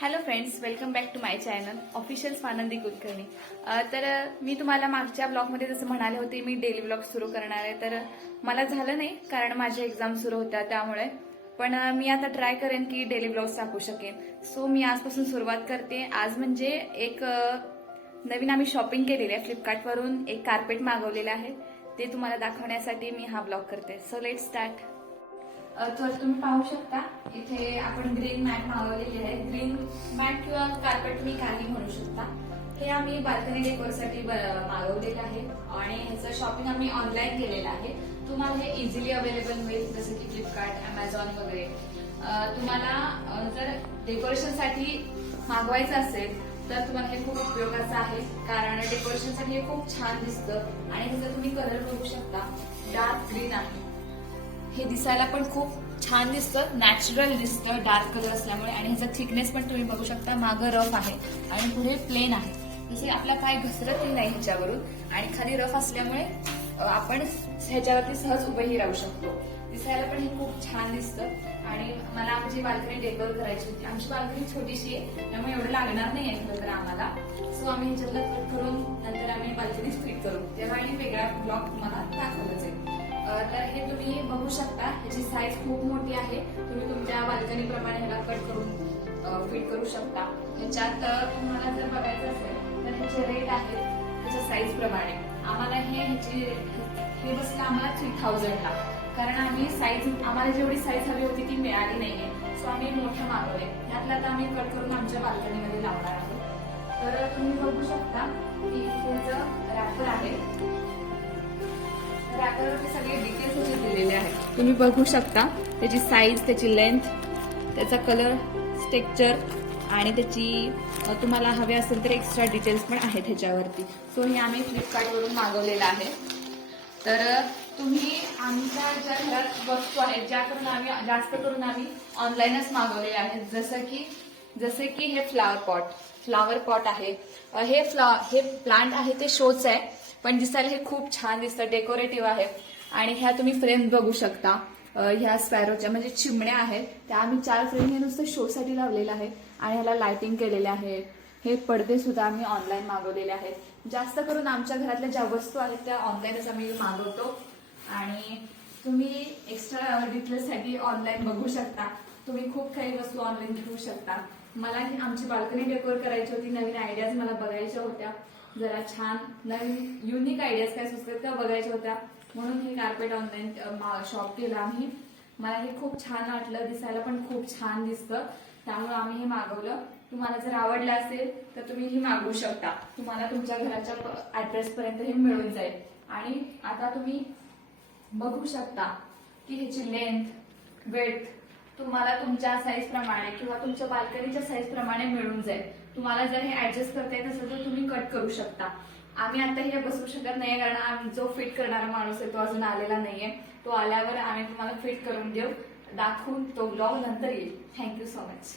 Hello friends, welcome back to my channel official Swanandi Kulkarni. तर मी तुम्हाला मागच्या ब्लॉगमध्ये जसं म्हणाले होते मी डेली ब्लॉग सुरू करणार आहे. तर मला झालं नाही कारण माझ्या एक्झाम सुरू होत्या त्यामुळे. पण मी आता ट्राय करेन की डेली ब्लॉग्स टाकू शकेन. सो मी आजपासून सुरुवात करते. आज म्हणजे एक नवीन आम्ही शॉपिंग केलेली आहे. फ्लिपकार्टवरून एक कार्पेट मागवलेलं आहे. ते तुम्हाला दाखवण्यासाठी मी हा ब्लॉग करते. So let's start. तर तुम्ही पाहू शकता इथे आपण ग्रीन मॅट मागवलेली आहे. ग्रीन मॅट किंवा कार्पेट तुम्ही काही म्हणू शकता. हे आम्ही बाल्कनी डेकोरसाठी मागवलेलं आहे आणि ह्याचं शॉपिंग आम्ही ऑनलाईन केलेलं आहे. तुम्हाला हे इझिली अवेलेबल मिळेल जसं की फ्लिपकार्ट, अमेझॉन वगैरे. तुम्हाला जर डेकोरेशनसाठी मागवायचं असेल तर तुम्हाला हे खूप उपयोगाचं आहे कारण डेकोरेशनसाठी हे खूप छान दिसतं आणि ह्याचा तुम्ही कलर बघू शकता. डार्क ग्रीन आहे. हे दिसायला पण खूप छान दिसतं, नॅचरल दिसतं डार्क कलर असल्यामुळे. आणि ह्याचा थिकनेस पण तुम्ही बघू शकता. मागं रफ आहे आणि पुढे प्लेन आहे. जसे आपला पाय घसरतही नाही ह्याच्यावरून आणि खाली रफ असल्यामुळे आपण ह्याच्यावरती सहज उभेही राहू शकतो. दिसायला पण हे खूप छान दिसतं. आणि मला आमची बाल्कनी डेकोर करायची होती. आमची बाल्कनी छोटीशी आहे त्यामुळे एवढं लागणार नाही आहे खरं तर आम्हाला. सो आम्ही ह्याच्यातलं कट करून नंतर आम्ही बाल्कनी फिट करू तेव्हा आणि वेगळा ब्लॉग तुम्हाला दाखवलं जाईल. तर हे तुम्ही बघू शकता. ह्याची साईज खूप मोठी आहे. तुम्ही तुमच्या बाल्कनी प्रमाणे ह्याला कट करून फिट करू शकता. ह्याच्यात तुम्हाला जर बघायचं असेल तर ह्याचे रेट आहेत त्याच्या साईज प्रमाणे. आम्हाला हे बसलं आम्हाला 3000 ला कारण आम्ही आम्हाला जेवढी साईज हवी होती ती मिळाली नाहीये. सो आम्ही मोठं मागवले. ह्यातला आता आम्ही कट करून आमच्या बाल्कनीमध्ये लावणार आहोत. तर तुम्ही बघू शकता की ह्याचं रॅपर आहे. रॅपरवरती सगळे डिटेल्स असे दिलेले आहेत. तुम्ही बघू शकता त्याची साईज, त्याची लेंथ, त्याचा कलर, टेक्स्चर आणि त्याची तुम्हाला हवे असेल तर एक्स्ट्रा डिटेल्स पण आहेत ह्याच्यावरती. सो हे आम्ही फ्लिपकार्टवरून मागवलेलं आहे. तर तुम्ही आमच्या ज्या घरात वस्तू आहेत ज्या करून जास्त करून आम्ही ऑनलाईनच मागवलेले आहेत. जसे की हे फ्लावर पॉट आहे. हे प्लांट आहे ते शोच आहे पण दिसायला हे खूप छान दिसतं, डेकोरेटिव्ह आहे. आणि ह्या तुम्ही फ्रेम बघू शकता. ह्या स्पॅरोच्या म्हणजे चिमण्या आहेत त्या आम्ही 4 फ्रेम हे नुसतं शोसाठी लावलेलं आहे आणि ह्याला लाइटिंग केलेले आहे. हे पडदे सुद्धा आम्ही ऑनलाईन मागवलेले आहेत. जास्त करून आमच्या घरातल्या ज्या वस्तू आहेत त्या ऑनलाईनच आम्ही मागवतो. आणि तुम्ही एक्स्ट्रा डिटेल्ससाठी ऑनलाईन बघू शकता. तुम्ही खूप काही वस्तू ऑनलाईन घेऊ शकता. मला आमची बाल्कनी डेकोर करायची होती. नवीन आयडियाज मला बघायच्या होत्या. जरा छान नवीन युनिक आयडियाज काय सुचतात त्या बघायच्या होत्या म्हणून हे कार्पेट ऑनलाईन शॉप केलं आम्ही. मला हे खूप छान वाटलं. दिसायला पण खूप छान दिसतं त्यामुळे आम्ही हे मागवलं. तुम्हाला जर आवडलं असेल तर तुम्ही हे मागवू शकता. तुम्हाला तुमच्या घराच्या ऍड्रेस पर्यंत हे मिळून जाईल. आणि आता तुम्ही बघू शकता की ह्याची लेंथ, वेथ तुम्हाला तुमच्या साईज प्रमाणे किंवा तुमच्या बाल्कनीच्या साईज प्रमाणे मिळून जाईल. तुम्हाला जर हे ऍडजस्ट करता येत असेल तर तुम्ही कट करू शकता. आम्ही आता हे बसवू शकत नाही कारण जो फिट करणारा माणूस आहे तो अजून आलेला नाहीये. तो आल्यावर आम्ही तुम्हाला फिट करून देऊ. दाखवून तो ब्लॉग नंतर येईल. Thank you so much.